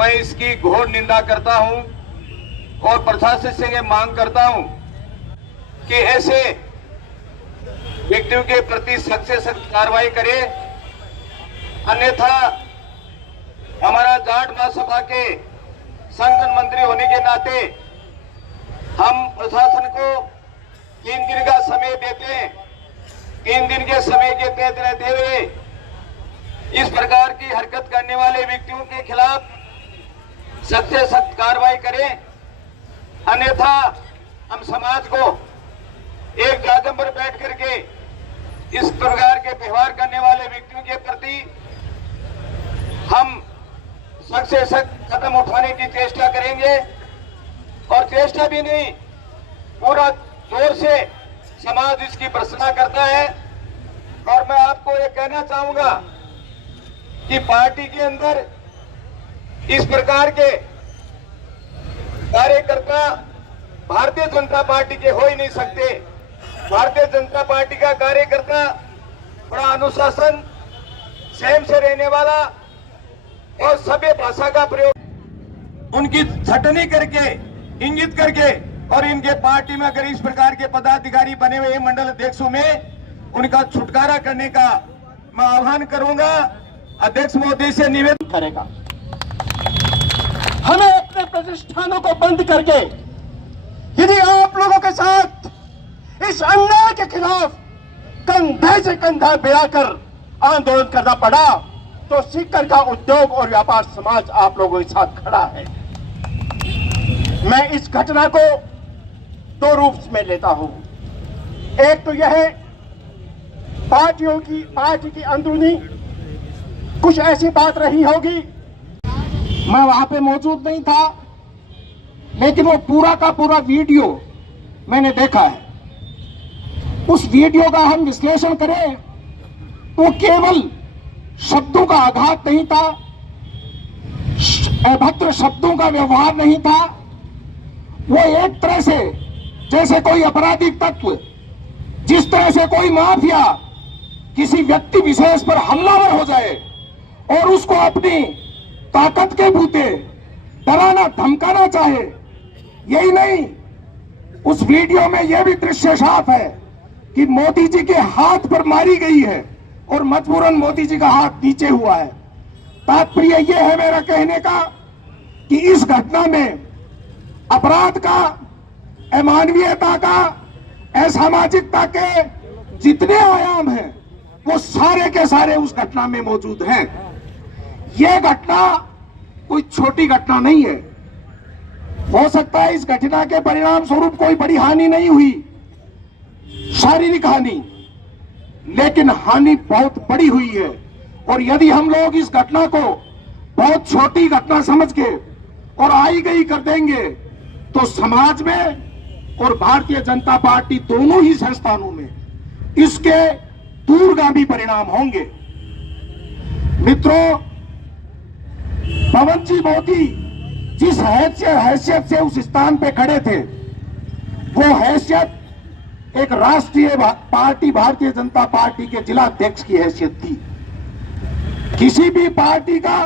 मैं इसकी घोर निंदा करता हूं और प्रशासन से ये मांग करता हूं कि ऐसे व्यक्तियों के प्रति सख्त से सख्त कार्रवाई करे, अन्यथा हमारा जाट महासभा के संगठन मंत्री होने के नाते हम प्रशासन को 3 दिन का समय देते हैं। 3 दिन के समय के तहत रहते हुए इस प्रकार की हरकत करने वाले व्यक्तियों के खिलाफ सख्त से सख्त कार्रवाई करें, अन्यथा हम समाज को एक जगह पर बैठ करके इस प्रकार के व्यवहार करने वाले व्यक्तियों के प्रति हम सख्त से सख्त कदम उठाने की चेष्टा करेंगे। और चेष्टा भी नहीं, पूरा जोर से समाज इसकी प्रशंसा करता है। और मैं आपको ये कहना चाहूंगा कि पार्टी के अंदर इस प्रकार के कार्यकर्ता भारतीय जनता पार्टी के हो ही नहीं सकते। भारतीय जनता पार्टी का कार्यकर्ता बड़ा अनुशासन, संयम से रहने वाला और सभ्य भाषा का प्रयोग, उनकी छटनी करके, इंगित करके, और इनके पार्टी में अगर इस प्रकार के पदाधिकारी बने हुए मंडल अध्यक्षों में उनका छुटकारा करने का मैं आह्वान करूंगा। अध्यक्ष महोदय से निवेदन करेगा। हमें अपने प्रतिष्ठानों को बंद करके यदि आप लोगों के साथ इस अन्याय के खिलाफ कंधे से कंधा मिलाकर आंदोलन करना पड़ा तो सीकर का उद्योग और व्यापार समाज आप लोगों के साथ खड़ा है। मैं इस घटना को 2 रूप में लेता हूं। एक तो यह है पार्टी की अंदरूनी कुछ ऐसी बात रही होगी, मैं वहां पे मौजूद नहीं था, लेकिन वो पूरा का पूरा वीडियो मैंने देखा है। उस वीडियो का हम विश्लेषण करें तो केवल शब्दों का आघात नहीं था, अभद्र शब्दों का व्यवहार नहीं था। वो एक तरह से जैसे कोई आपराधिक तत्व, जिस तरह से कोई माफिया किसी व्यक्ति विशेष पर हमलावर हो जाए और उसको अपनी ताकत के बूते डराना धमकाना चाहे, यही नहीं, उस वीडियो में यह भी दृश्य साफ है कि मोदी जी के हाथ पर मारी गई है और मजबूरन मोदी जी का हाथ नीचे हुआ है। तात्पर्य यह है मेरा कहने का कि इस घटना में अपराध का, अमानवीयता का, असामाजिकता के जितने आयाम हैं वो सारे के सारे उस घटना में मौजूद हैं। यह घटना कोई छोटी घटना नहीं है। हो सकता है इस घटना के परिणाम स्वरूप कोई बड़ी हानि नहीं हुई, शारीरिक हानि, लेकिन हानि बहुत बड़ी हुई है। और यदि हम लोग इस घटना को बहुत छोटी घटना समझ के और आई गई कर देंगे तो समाज में और भारतीय जनता पार्टी दोनों ही संस्थानों में इसके दूरगामी परिणाम होंगे। मित्रों, पवन जी मोदी जिस हैसियत से उस स्थान पे खड़े थे, वो हैसियत एक राष्ट्रीय पार्टी भारतीय जनता पार्टी के जिला अध्यक्ष की हैसियत थी। किसी भी पार्टी का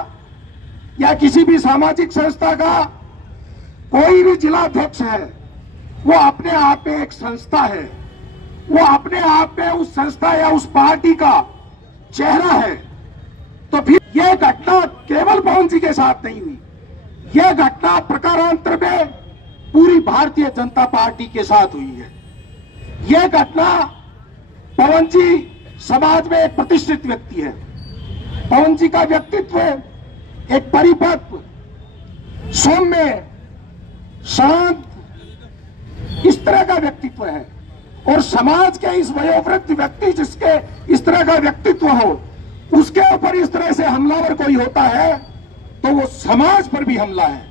या किसी भी सामाजिक संस्था का कोई भी जिला अध्यक्ष है, वो अपने आप में एक संस्था है, वो अपने आप में उस संस्था या उस पार्टी का चेहरा है। तो फिर यह घटना केवल पवन जी के साथ नहीं हुई, यह घटना प्रकारांतर में पूरी भारतीय जनता पार्टी के साथ हुई है। यह घटना, पवन जी समाज में एक प्रतिष्ठित व्यक्ति है। पवन जी का व्यक्तित्व एक परिपक्व, सौम्य, शांत, इस तरह का व्यक्तित्व है। और समाज के इस वयोवृद्ध व्यक्ति जिसके इस तरह का व्यक्तित्व हो, उसके ऊपर इस तरह से हमलावर कोई होता है तो वो समाज पर भी हमला है।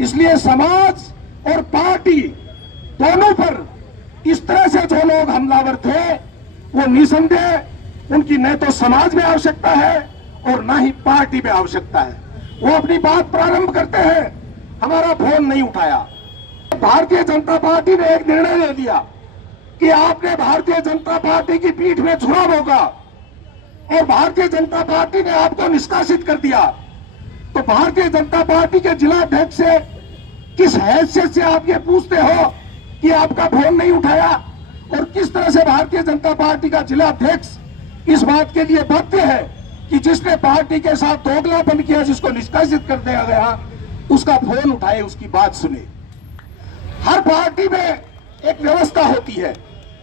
इसलिए समाज और पार्टी दोनों पर इस तरह से जो लोग हमलावर थे, वो निसंदेह उनकी न तो समाज में आवश्यकता है और न ही पार्टी में आवश्यकता है। वो अपनी बात प्रारंभ करते हैं, हमारा फोन नहीं उठाया। भारतीय जनता पार्टी ने एक निर्णय ले लिया कि आपने भारतीय जनता पार्टी की पीठ में छुरा होगा और भारतीय जनता पार्टी ने आपको निष्कासित कर दिया। तो भारतीय जनता पार्टी के जिला अध्यक्ष से किस हैसियत से आप ये पूछते हो कि आपका फोन नहीं उठाया, और किस तरह से भारतीय जनता पार्टी का जिला अध्यक्ष इस बात के लिए बाध्य है कि जिसने पार्टी के साथ दोगलापन किया, जिसको निष्कासित कर दिया गया, उसका फोन उठाए, उसकी बात सुने। हर पार्टी में एक व्यवस्था होती है।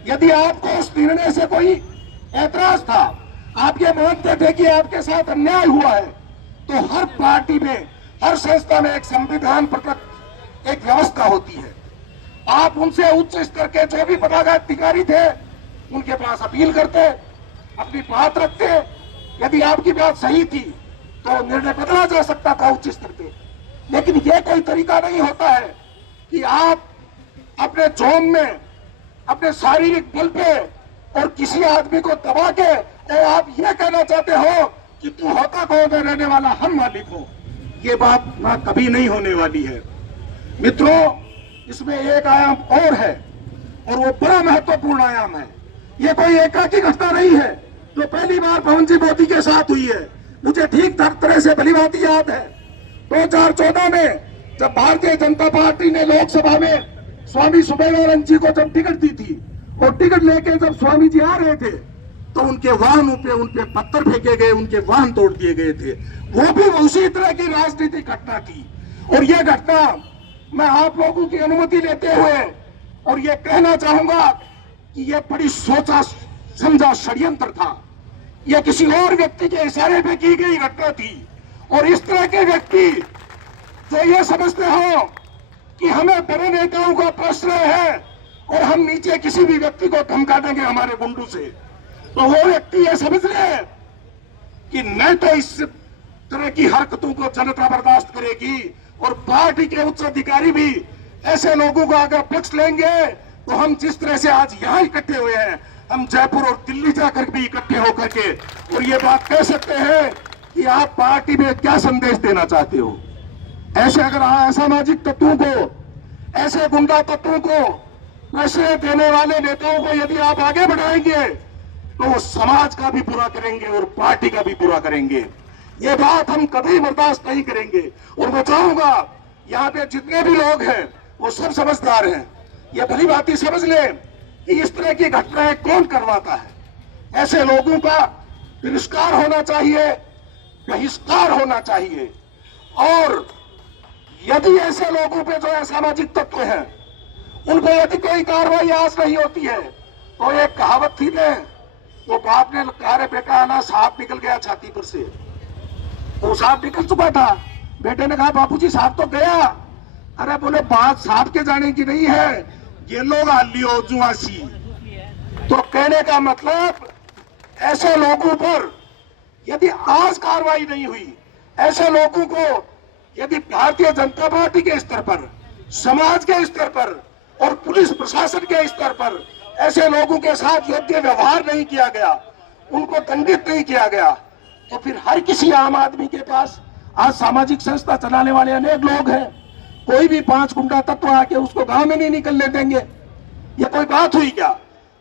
यदि आपको उस निर्णय से कोई ऐतराज था, आप ये मानते थे कि आपके साथ अन्याय हुआ है, तो हर पार्टी में, हर संस्था में एक संविधान प्रकृत एक व्यवस्था होती है। आप उनसे उच्च स्तर के जो भी पदाधिकारी थे उनके पास अपील करते, अपनी बात रखते। यदि आपकी बात सही थी तो निर्णय बदला जा सकता था उच्च स्तर पे, लेकिन यह कोई तरीका नहीं होता है कि आप अपने जोम में, अपने शारीरिक बल पे और किसी आदमी को दबा के और आप यह कहना चाहते हो कि तू होता कौन है, रहने वाला हम मालिक हो। ये बात ना कभी नहीं होने वाली है। मित्रों, इसमें एक आयाम और है, और वो बड़ा महत्वपूर्ण आयाम है। ये कोई एकाकी घटना नहीं है जो पहली बार पवन जी मोदी के साथ हुई है। मुझे ठीक तरह से भलीभांति याद है 2014 में जब भारतीय जनता पार्टी ने लोकसभा में स्वामी सुमेधानंद जी को जब टिकट दी थी, और टिकट लेके जब स्वामी जी आ रहे थे तो उनके वाहनों पे उनपे पत्थर फेंके गए, उनके वाहन तोड़ दिए गए थे। वो भी उसी तरह की राजनीतिक घटना थी। और यह घटना मैं आप लोगों की अनुमति लेते हुए और ये कहना चाहूंगा कि यह बड़ी सोचा समझा षड्यंत्र था। यह किसी और व्यक्ति के इशारे पे की गई घटना थी। और इस तरह के व्यक्ति जो ये समझते हो कि हमें बड़े नेताओं का प्रश्रय है और हम नीचे किसी भी व्यक्ति को धमका देंगे हमारे गुंडों से, तो वो व्यक्ति ये समझ ले कि न तो इस तरह की हरकतों को जनता बर्दाश्त करेगी, और पार्टी के उच्च अधिकारी भी ऐसे लोगों का अगर पक्ष लेंगे तो हम जिस तरह से आज यहाँ इकट्ठे हुए हैं, हम जयपुर और दिल्ली जाकर भी इकट्ठे होकर के और ये बात कह सकते हैं कि आप पार्टी में क्या संदेश देना चाहते हो। ऐसे अगर असामाजिक तत्वों को, ऐसे गुंडा तत्वों को, प्रश्रय देने वाले नेताओं को यदि आप आगे बढ़ाएंगे तो वो समाज का भी बुरा करेंगे और पार्टी का भी बुरा करेंगे। ये बात हम कभी बर्दाश्त नहीं करेंगे। और मैं चाहूंगा यहाँ पे जितने भी लोग हैं वो सब समझदार हैं, ये भली बात समझ ले कि इस तरह की घटनाएं कौन करवाता है। ऐसे लोगों का तिरस्कार होना चाहिए, बहिष्कार होना चाहिए। और यदि ऐसे लोगों पे जो असामाजिक तत्व हैं उन पे यदि कोई कार्रवाई आज नहीं होती है, तो एक कहावत थी ने, तो बाप ने कहा रे बेटा ना सांप निकल गया छाती पर से, तो सांप निकल चुका था। बेटे ने कहा बापूजी सांप तो गया। अरे बोले बात सांप के जाने की नहीं है, ये लोग आलियो जुआसी। तो कहने का मतलब ऐसे लोगों पर यदि आज कार्रवाई नहीं हुई, ऐसे लोगों को यदि भारतीय जनता पार्टी के स्तर पर, समाज के स्तर पर और पुलिस प्रशासन के स्तर पर ऐसे लोगों के साथ योग्य व्यवहार नहीं किया गया, उनको दंडित नहीं किया गया, तो फिर हर किसी आम आदमी के पास आज सामाजिक संस्था चलाने वाले अनेक लोग हैं। कोई भी 5 गुंडा तत्व आके उसको गांव में नहीं निकलने देंगे। ये कोई बात हुई क्या?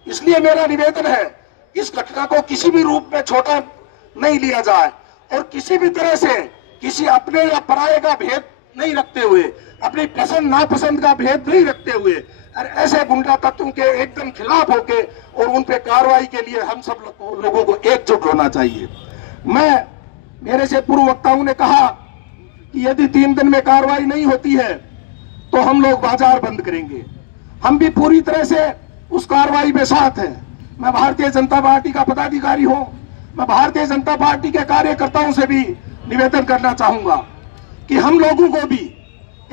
इसलिए मेरा निवेदन है, इस घटना को किसी भी रूप में छोटा नहीं लिया जाए और किसी भी तरह से किसी अपने या पराये का भेद नहीं रखते हुए, अपनी पसंद नापसंद का भेद नहीं रखते हुए और ऐसे गुंडा तत्वों के एकदम खिलाफ होके और उन पे कार्रवाई के लिए हम सब लोगों को एकजुट होना चाहिए। मेरे से पूर्व वक्ताओं ने कहा कि यदि 3 दिन में कार्रवाई नहीं होती है तो हम लोग बाजार बंद करेंगे। हम भी पूरी तरह से उस कार्रवाई में साथ हैं। मैं भारतीय जनता पार्टी का पदाधिकारी हूं, मैं भारतीय जनता पार्टी के कार्यकर्ताओं से भी निवेदन करना चाहूंगा कि हम लोगों को भी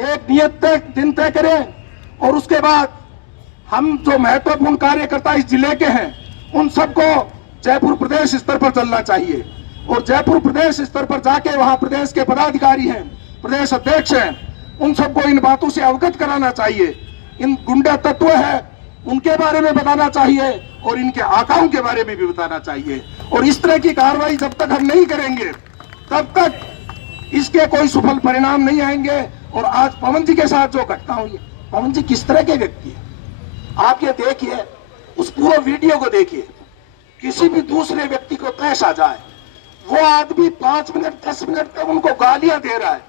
एक नियत दिन तय करें और उसके बाद हम जो महत्वपूर्ण कार्यकर्ता इस जिले के हैं उन सबको जयपुर प्रदेश स्तर पर चलना चाहिए और जयपुर प्रदेश स्तर पर जाके वहां प्रदेश के पदाधिकारी हैं, प्रदेश अध्यक्ष हैं, उन सबको इन बातों से अवगत कराना चाहिए। इन गुंडा तत्व है उनके बारे में बताना चाहिए और इनके आकाओं के बारे में भी बताना चाहिए। और इस तरह की कार्रवाई जब तक हम नहीं करेंगे तब तक इसके कोई सफल परिणाम नहीं आएंगे। और आज पवन जी के साथ जो घटना हुई है, पवन जी किस तरह के व्यक्ति है आप ये देखिए, उस पूरे वीडियो को देखिए। किसी भी दूसरे व्यक्ति को तैश आ जाए वो आदमी 5 मिनट 10 मिनट तक उनको गालियां दे रहा है,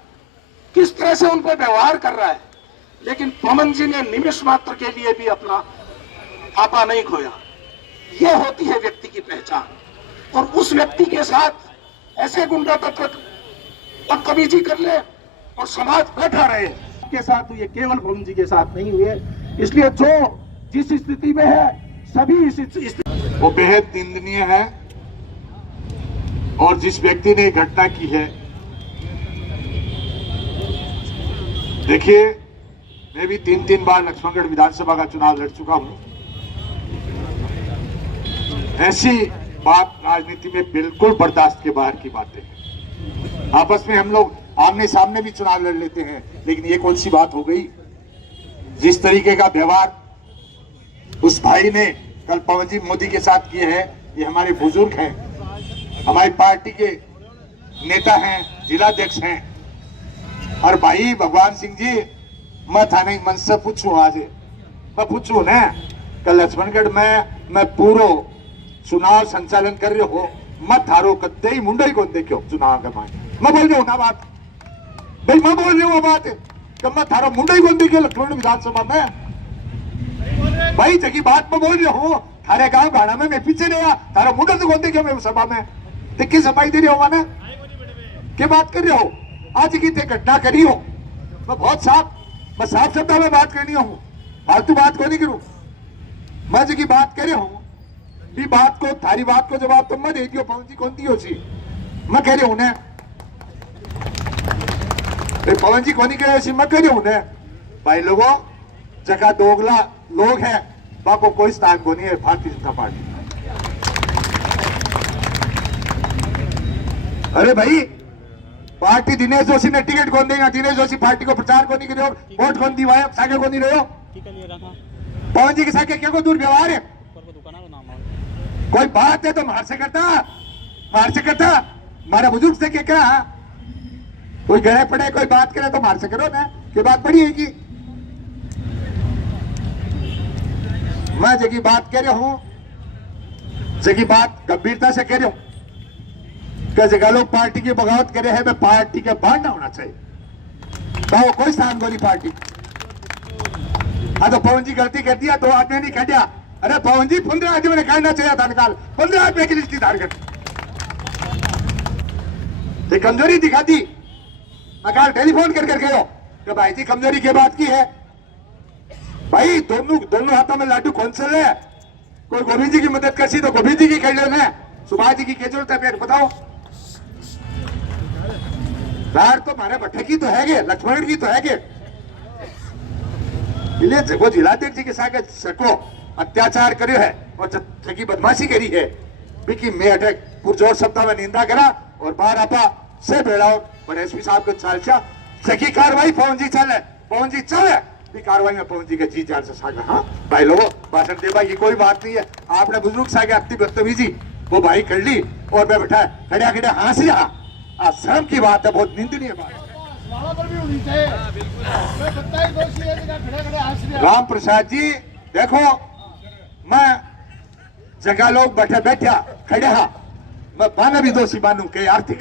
किस तरह से उन पर व्यवहार कर रहा है, लेकिन पवन जी ने निमिष मात्र के लिए भी अपना आपा नहीं खोया। यह होती है व्यक्ति की पहचान, और उस व्यक्ति के साथ ऐसे गुंडा तत्व बदतमीजी कर ले और समाज बैठा रहे के साथ हुए, केवल पवन जी के साथ नहीं हुए। इसलिए जो जिस स्थिति में है सभी इस स्थिति वो बेहद निंदनीय है। और जिस व्यक्ति ने घटना की है, देखिए मैं भी 3 बार लक्ष्मणगढ़ विधानसभा का चुनाव लड़ चुका हूं। ऐसी बात राजनीति में बिल्कुल बर्दाश्त के बाहर की बातें हैं। आपस में हम लोग आमने सामने भी चुनाव लड़ लेते हैं, लेकिन ये कौन सी बात हो गई। जिस तरीके का व्यवहार उस भाई ने कल पवन जी मोदी के साथ किए हैं, ये हमारे बुजुर्ग हैं, हमारी पार्टी के नेता हैं, जिलाध्यक्ष हैं। और भाई भगवान सिंह जी, मैं था नहीं मन से पूछू, आज मैं पूछू ना कल लक्ष्मणगढ़ में मैं पूरा चुनाव संचालन कर रहे हो, मत थारो कत्ते ही मुंडई को देखो चुनाव के मायने मैं बोल रहा हूँ ना बात भाई, मैं बोल रही हूँ बात कि मैं थारो मुंडई को देखियो लक्ष्मणगढ़ विधानसभा में भाई, जगी बात में बोल रहा हूँ। थारे गांव घाना में मैं पीछे नहीं आ, थारा मुंडा तो देखियो मैं सभा में देख के सफाई दे रहे हो ना, क्या बात कर रहे हो। आज की घटना करी हो, मैं बहुत मैं साफ शब्दों में बात करनी हूँ, फालतू बात को नहीं करूं। मैं जी की बात करे हूं, भी बात को थारी बात को जवाब तो मैं दे दियो, पवन जी कौन दियो सी मैं कह रही हूं ने, पवन जी कौन नहीं कह रहे मैं कह रही हूं ने। भाई लोगों, जगह दोगला लोग हैं, बाको कोई स्थान को नहीं है भारतीय जनता पार्टी। अरे भाई, पार्टी दिनेश जोशी ने टिकट कौन देगा, दिनेश जोशी पार्टी को प्रचार को नहीं करे, वोट कौन दिवाया, सागर को नहीं रहे हो। पवन जी के साथ क्या को दूर व्यवहार है, कोई बात है तो मार से करता मारा बुजुर्ग से क्या कहा, कोई गए पड़े कोई बात करे तो मार से करो ना, क्या बात बड़ी है कि मैं जगी बात कह रहा हूं, जगी बात गंभीरता से कह रहा हूं। जगह लोग पार्टी की बगावत करे हैं, मैं पार्टी के बाहर ना होना चाहिए, तो कोई स्थान को नहीं पार्टी। हाँ तो पवन जी गलती कर दिया तो आदमी नहीं कह दिया, अरे पवन जी 15 आदमी ने कहना चाहिए था, निकाल 15 आदमी की लिस्ट धार कर कमजोरी दिखा दी। अकाल टेलीफोन कर करके हो कि भाई जी कमजोरी की बात की है। भाई दोनों हाथों में लाडू कौन सा है, कोई गोविंद जी की मदद कर सी तो गोविंद जी की कर लेना, सुभाष जी की क्या जरूरत है फिर बताओ। रार तो मारे भट्टे की तो है, लक्ष्मण की तो है, वो जिलाध्यक्ष जी के साथ सको अत्याचार करे है और जगी बदमाशी करी है, बिकी मैं अटैक पुरजोर शब्दों में निंदा करा और बाहर आपा से भेड़ाओ बड़े एसपी साहब को चालचा सही कार्रवाई पवन जी चले कार्रवाई में पवन जी के जी जान से सागर। हाँ भाई लोगों, भाषण देवा की कोई बात नहीं है, आपने बुजुर्ग सागे अति बदतमीजी वो भाई कर ली और मैं बैठा खड़े खड़े हंस रहा, शर्म की बात है, बहुत निंदनीय बात है। राम प्रसाद जी देखो, मैं जगह लोग बैठे खड़े हा, मैं बाना भी दोषी मानू के आर्थिक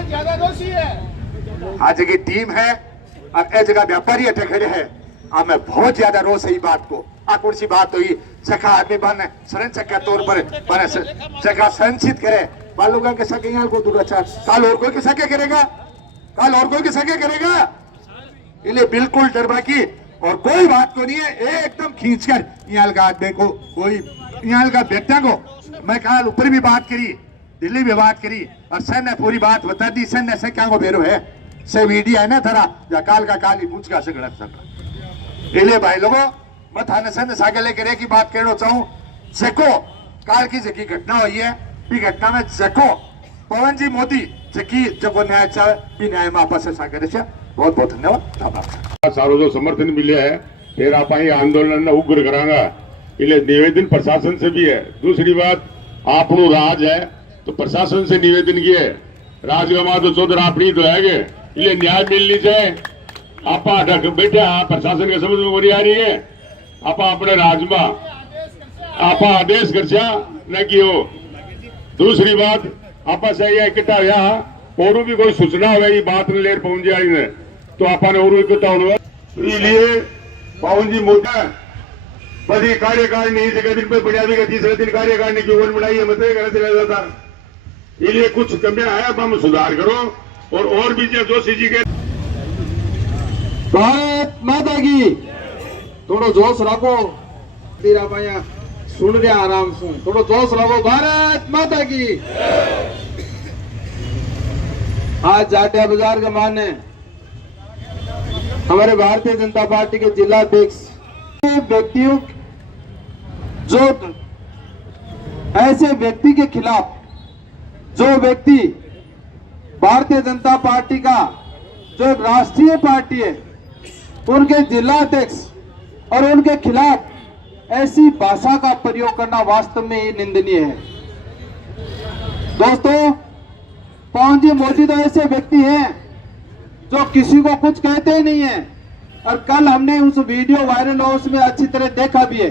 ज्यादा दोषी है। आज की टीम है और ए जगह व्यापारी अटे खड़े है, मैं बहुत ज्यादा रोज है बात को। कौन सी बात हुई, जगह आदमी बने संरक्षक के तौर पर बने जगह संचित करे बालोगा के सके यहाँ को दुराचार काल और कोई के सके करेगा, इसलिए बिल्कुल डरबा की और कोई बात को नहीं है। एकदम खींचकर यहाँ का आदमी को कोई यहाँ का व्यक्तियों को मैं कल ऊपर भी बात करी, दिल्ली भी बात करी और सैन ने पूरी बात बता दी। सैन ने से क्या को बेरो है से वीडियो है ना थरा या काल का काली पूछ का सगड़ा इसलिए भाई लोगों, मैं थाने सैन सागे लेकर की बात कहना चाहूँ। जको काल की जकी घटना हुई है, घटना में जको पवन जी मोदी जकी जब न्याय चाहे न्याय में आपस से सागर से बहुत बहुत धन्यवाद। सारो जो समर्थन मिले है फिर आप आंदोलन उग्र करांगा, इसलिए निवेदन प्रशासन से भी है। दूसरी बात, आपनो राज है तो प्रशासन से निवेदन किए, राजगमा तो चौधर अपनी तो है, इसलिए न्याय मिलनी चाहिए। आप बैठे प्रशासन के समझ में बोली आ रही है, आप अपने राजमा आप आदेश कर न कि हो। दूसरी बात, आपस ये इकट्ठा हुआ और भी कोई सूचना हो ये बात ने लेर पवन जी आई ने तो आपने और इकट्ठा होना इसलिए पवन जी मोटा बड़ी कार्यकारिणी एक दिन पे बढ़िया भी तीसरे दिन कार्यकारिणी की ओर बढ़ाई है मतलब कहना चला जाता इसलिए कुछ कमियां है अब हम सुधार करो और भी जोशी जी के भारत माता की थोड़ो जोश रखो तेरा भाई सुन रहे आराम से थोड़ो जोश रखो भारत माता की। आज जाटिया बाजार के माने हमारे भारतीय जनता पार्टी के जिला अध्यक्ष व्यक्तियों जो ऐसे व्यक्ति के खिलाफ जो व्यक्ति भारतीय जनता पार्टी का जो राष्ट्रीय पार्टी है उनके जिला अध्यक्ष और उनके खिलाफ ऐसी भाषा का प्रयोग करना वास्तव में ही निंदनीय है। दोस्तों पवन जी मोदी तो ऐसे व्यक्ति हैं जो किसी को कुछ कहते ही नहीं है और कल हमने उस वीडियो वायरल हो उसमें अच्छी तरह देखा भी है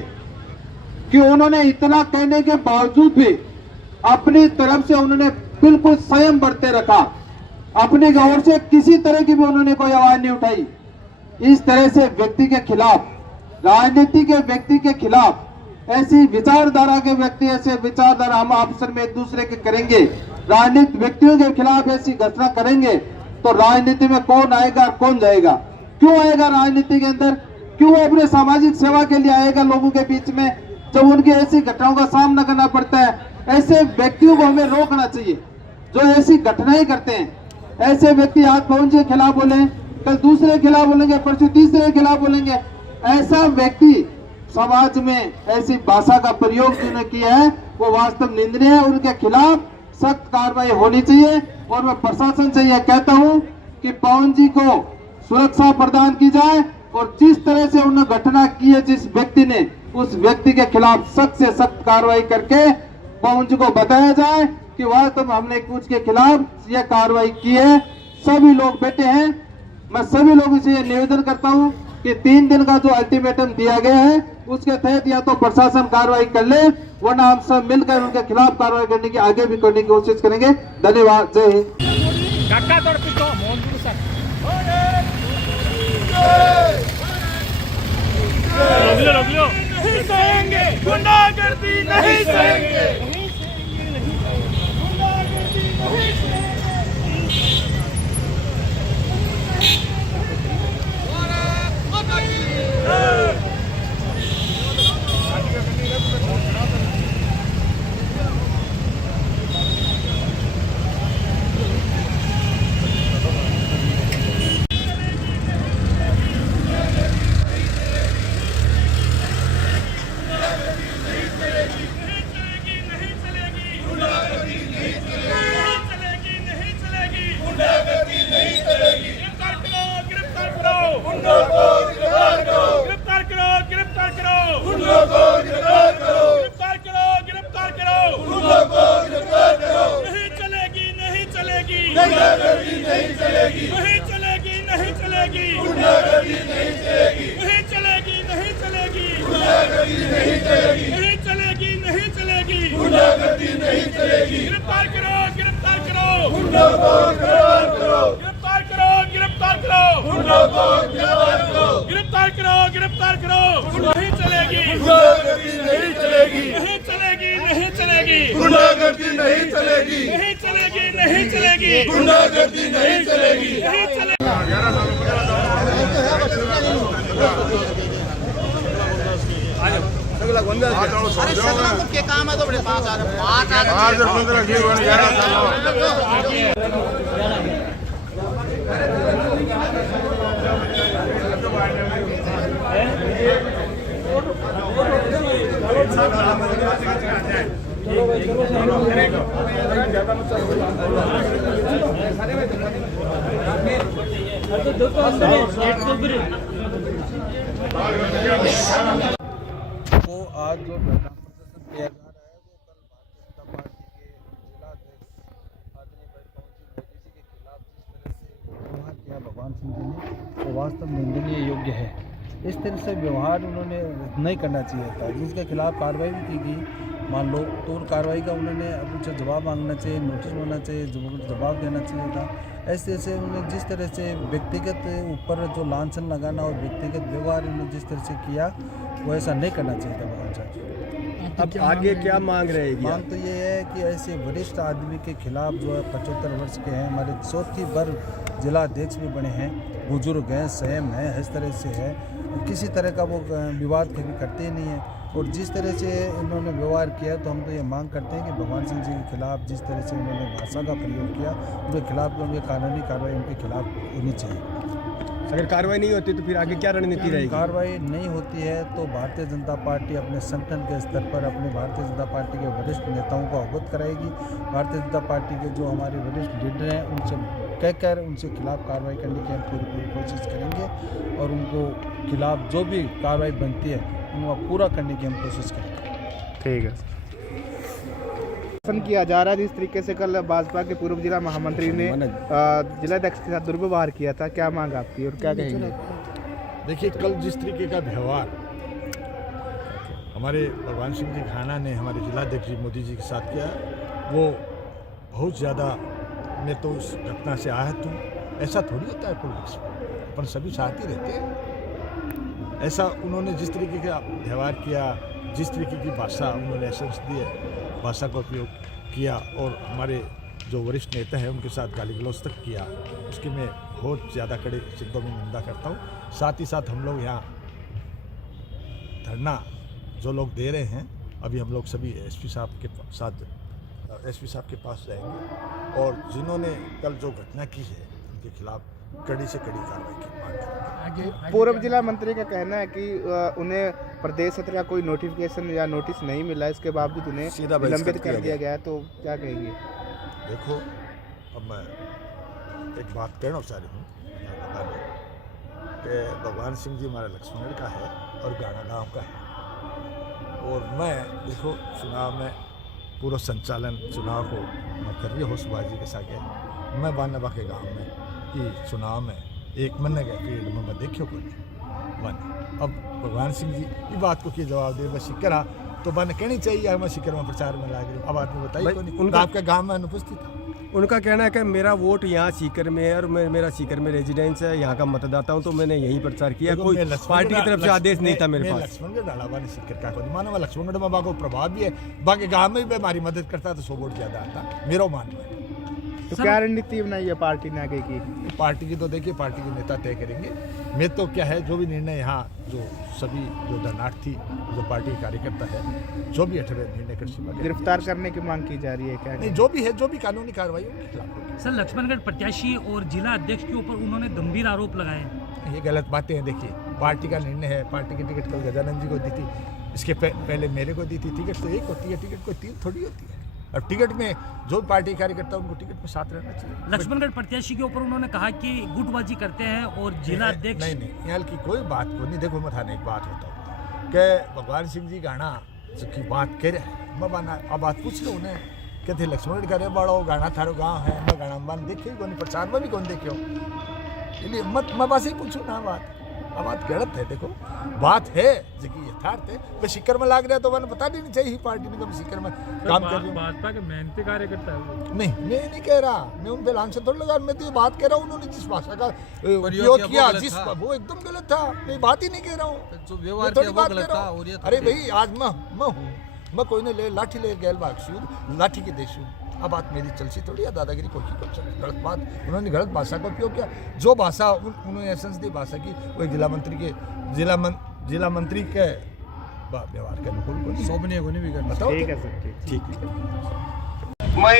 कि उन्होंने इतना कहने के बावजूद भी अपनी तरफ से उन्होंने बिल्कुल संयम बरते रखा, अपनी ओर से किसी तरह की भी उन्होंने कोई आवाज नहीं उठाई। इस तरह से व्यक्ति के खिलाफ, राजनीति के व्यक्ति के खिलाफ, ऐसी विचारधारा के व्यक्ति, ऐसे विचारधारा हम आपस में एक दूसरे के करेंगे, राजनीतिक व्यक्तियों के खिलाफ ऐसी घटना करेंगे तो राजनीति में कौन आएगा कौन जाएगा? क्यों आएगा राजनीति के अंदर? क्यों अपने सामाजिक सेवा के लिए आएगा लोगों के बीच में जब उनकी ऐसी घटनाओं का सामना करना पड़ता है? ऐसे व्यक्तियों को हमें रोकना चाहिए जो ऐसी घटनाएं करते हैं। ऐसे व्यक्ति आज पवन जी के खिलाफ बोले, कल दूसरे के खिलाफ बोलेंगे, परसों तीसरे के खिलाफ बोलेंगे। ऐसा व्यक्ति समाज में ऐसी भाषा का प्रयोग जिन्होंने किया है वो वास्तव निंदनीय है। उनके खिलाफ सख्त कार्रवाई होनी चाहिए और मैं प्रशासन से यह कहता हूं कि पवन जी को सुरक्षा प्रदान की जाए और जिस तरह से उन्होंने घटना की है जिस व्यक्ति ने, उस व्यक्ति के खिलाफ सख्त से सख्त कार्रवाई करके पवन जी को बताया जाए कि वास्तव में हमने कुछ के खिलाफ यह कार्रवाई की है। सभी लोग बैठे हैं, मैं सभी लोगों से यह निवेदन करता हूं कि 3 दिन का जो अल्टीमेटम दिया गया है उसके तहत या तो प्रशासन कार्रवाई कर ले वरना हम सब मिलकर उनके खिलाफ कार्रवाई करने की आगे भी करने की कोशिश करेंगे। धन्यवाद। जय हिंद। नहीं सहेंगे गुंडागर्दी, नहीं सहेंगे गुंडागर्दी, नहीं गिरफ्तार करो, गिरफ्तार करो, गुंडों को गिरफ्तार करो, गिरफ्तार करो, गिरफ्तार करो, गुंडों को गिरफ्तार करो, गिरफ्तार करो, गिरफ्तार करो, नहीं चलेगी गुंडागर्दी, नहीं चलेगी, नहीं चलेगी, नहीं चलेगी गुंडागर्दी, नहीं चलेगी, नहीं चलेगी, नहीं चलेगी गुंडागर्दी, नहीं चलेगी, नहीं चलेगी। के काम है तो बड़े 5 आ रहे वो आज जो धरना प्रदर्शन किया जा रहा है वो कल भारतीय जनता पार्टी के जिला अध्यक्ष आदरणीय भाई पवन जी मोदी जी के खिलाफ जिस तरह से व्यवहार किया भगवान सिंह जी ने वो वास्तव निंदनीय योग्य है। इस तरह से व्यवहार उन्होंने नहीं करना चाहिए था, जिसके खिलाफ कार्रवाई भी की गई मान लो, तो उन कार्रवाई का उन्होंने अब उनसे जवाब मांगना चाहिए, नोटिस होना चाहिए, जवाब देना चाहिए था। ऐसे ऐसे उन्होंने जिस तरह से व्यक्तिगत ऊपर जो लांछन लगाना और व्यक्तिगत व्यवहार उन्होंने जिस तरह से किया, वो ऐसा नहीं करना चाहिए था भगवान साहब। अब आगे क्या मांग रहेगी? मांग तो ये है कि ऐसे वरिष्ठ आदमी के खिलाफ जो है 75 वर्ष के हैं, हमारे चौथी बार जिला अध्यक्ष भी बने हैं, बुजुर्ग हैं, संयम है, इस तरह से है, किसी तरह का वो विवाद कभी करते ही नहीं है। और जिस तरह से इन्होंने व्यवहार किया, तो हम तो ये मांग करते हैं कि भगवान सिंह जी के खिलाफ जिस तरह से उन्होंने भाषा का प्रयोग किया, उनके खिलाफ उनकी कानूनी कार्रवाई उनके खिलाफ होनी चाहिए। अगर कार्रवाई नहीं होती तो फिर आगे क्या रणनीति रहेगी? कार्रवाई नहीं होती है तो भारतीय जनता पार्टी अपने संगठन के स्तर पर अपने भारतीय जनता पार्टी के वरिष्ठ नेताओं को अवगत कराएगी। भारतीय जनता पार्टी के जो हमारे वरिष्ठ लीडर हैं, उनसे कहकर उनके खिलाफ कार्रवाई करने की हम पूरी कोशिश करेंगे और उनको खिलाफ जो भी कार्रवाई बनती है उनका पूरा करने की हम कोशिश करेंगे। ठीक है। किया जा रहा है जिस तरीके से कल भाजपा के पूर्व जिला महामंत्री ने जिलाध्यक्ष के साथ दुर्व्यवहार किया था, क्या मांग आपकी और क्या कहेंगे? देखिए, कल जिस तरीके का व्यवहार हमारे भगवान सिंह जी घाना ने हमारे जिलाध्यक्ष जी मोदी जी के साथ किया, वो बहुत ज़्यादा, मैं तो उस घटना से आहत हूँ। ऐसा थोड़ी होता है पॉलिटिक्स में, अपन सभी साथ ही रहते हैं। ऐसा उन्होंने जिस तरीके का व्यवहार किया, जिस तरीके की भाषा उन्होंने एसेंस दी है, भाषा का उपयोग किया और हमारे जो वरिष्ठ नेता हैं उनके साथ गाली गलौज तक किया, उसकी मैं बहुत ज़्यादा कड़े शब्दों में निंदा करता हूँ। साथ ही साथ हम लोग यहाँ धरना जो लोग दे रहे हैं, अभी हम लोग सभी एसपी साहब के पास जाएंगे और जिन्होंने कल जो घटना की है उनके खिलाफ कड़ी से कड़ी कार्रवाई की मांग करेंगे। पूर्व जिला मंत्री का कहना है कि उन्हें प्रदेश सत्र का कोई नोटिफिकेशन या नोटिस नहीं मिला, इसके बावजूद उन्हें निलंबित कर दिया गया, तो क्या कहेंगे? देखो, अब मैं एक बात कहना चाह रही हूँ कि भगवान सिंह जी हमारा लक्ष्मणगढ़ का है और गाना गांव का है, और मैं देखो चुनाव में पूरा संचालन चुनाव को मैं कर रही होशबाजी के साथ मैं बानबा के गांव में कि चुनाव में एक महीने के पीरियड में मैं देखियो को वन। अब भगवान सिंह जी ये बात को क्या जवाब दे, बस शिकरा तो बन कहनी चाहिए, मैं शिकर में प्रचार में लाग रही हूँ। अब आपने बताइए उनका आपके गांव में अनुपस्थित था। उनका कहना है कि मेरा वोट यहाँ सीकर में है और मेरा सीकर में रेजिडेंस है, यहाँ का मतदाता हूँ, तो मैंने यही प्रचार किया, कोई पार्टी की तरफ से आदेश नहीं था मेरे पास। लक्ष्मणगढ़ डाला ने सीकर का कोई मानो, लक्ष्मणगढ़ में बाको प्रभाव भी है, बाकी गाँव में भी हमारी मदद करता तो 100 वोट ज़्यादा आता, मेरा मानना है। तो क्या रणनीति बनाई है पार्टी ने आगे की? पार्टी की तो देखिए पार्टी के नेता तय करेंगे। मैं तो क्या है, जो भी निर्णय यहाँ जो सभी जो दरनार्थी जो पार्टी कार्यकर्ता है, जो भी 18 निर्णय कर सीमा गिरफ्तार करने की मांग की जा रही है क्या? नहीं, जो भी है, जो भी कानूनी कार्रवाई उनके खिलाफ होगी। सर, लक्ष्मणगढ़ प्रत्याशी और जिला अध्यक्ष के ऊपर उन्होंने गंभीर आरोप लगाए। ये गलत बातें हैं। देखिए, पार्टी का निर्णय है, पार्टी की टिकट कल गजानंद जी को दी थी, इसके पहले मेरे को दी थी। टिकट तो एक होती है, टिकट कोई 3 थोड़ी होती है। अब टिकट में जो पार्टी कार्यकर्ता उनको टिकट में साथ रहना चाहिए। लक्ष्मणगढ़ प्रत्याशी के ऊपर उन्होंने कहा कि गुटबाजी करते हैं और जिला अध्यक्ष नहीं, यहाँ की कोई बात को नहीं। देखो, मैं थाने एक बात होता हूँ कि भगवान सिंह जी गाना की बात कह रहे हैं, मैं बाना अब बात पूछ लो उन्हें, कहते लक्ष्मणगढ़ का रे बड़ो गाना थारो गाँव है, मैं गाना मान देखे कौन प्रचार में भी कौन देखियो, इसलिए मत मैं बस ही पूछूँ ना बात। अब बात गलत है। देखो, बात है जो कि यथार्थ है। मैं शिकर में लाग रहा तो मैंने बता देनी चाहिए पार्टी ने कभी शिकर में काम कर रही हूँ। भाजपा के मेहनती कार्यकर्ता है। नहीं, मैं नहीं कह रहा, मैं उन पे लांछन थोड़ा लगा, मैं तो ये बात कह रहा हूँ उन्होंने जिस भाषा का उपयोग किया, जिस वो एकदम गलत था। मैं बात ही नहीं कह रहा हूँ, जो व्यवहार थोड़ी बात कह रहा हूँ। अरे भाई, आज मैं हूँ, मैं कोई ने ले लाठी ले गैल भाग लाठी के देश हूँ। अब बात मेरी चलसी थोड़ी है, दादागिरी कोई की चल, गलत बात। उन्होंने गलत भाषा का उपयोग किया। जो भाषा उन्होंने एसेंस दी भाषा की, वो जिला मंत्री के व्यवहार के अनुकूल को शोभनीय को नहीं भी करना। बताओ। ठीक है सर, ठीक। ठीक है। मैं